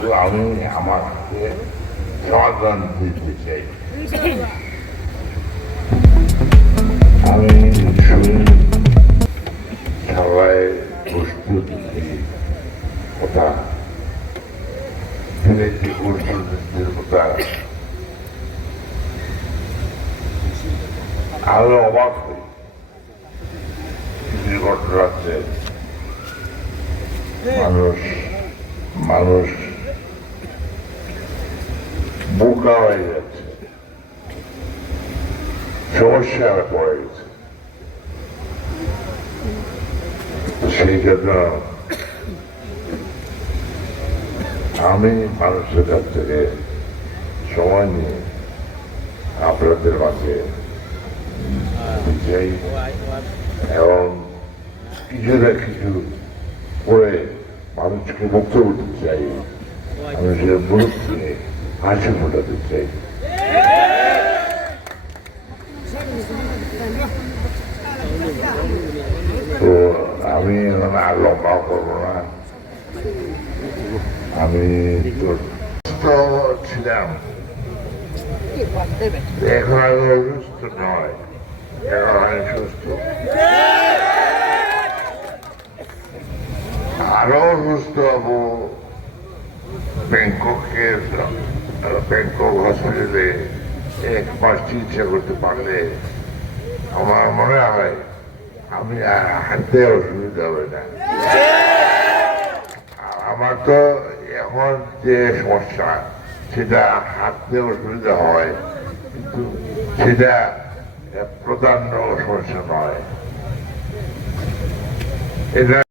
কিন্তু আমি আমার হাতে সমাধান দিতে চাই। আমি সবাই প্রস্তুত কথা কথা। আমি অবাক হই মানুষ মানুষ বোকা হয়ে যাচ্ছে সমস্যায় পড়ে গেছে সেই আমি মানুষের কাছ থেকে সময় নিয়ে আপনাদের মাঝে চাই এবং কিছু না কিছু করে মানুষকে মুক্ত করতে চাই। মানুষের মুখ নিয়ে হাসি ফোটাতে চাই। তো আমি আর লম্বা করব না। আমি তো ছিলাম। এখন আমি অসুস্থ নয়। এখন আমি সুস্থ। আরও সুস্থ হব। ব্যাংককের ব্যাংকক হসপিটালে এক মাস চিকিৎসা করতে পারলে আমার মনে হয় আমি আর হাঁটতে অসুবিধা হবে না। আমার তো এখন যে সমস্যা, সেটা হাঁটতে অসুবিধা হয়, কিন্তু সেটা প্রধান সমস্যা নয়। এটা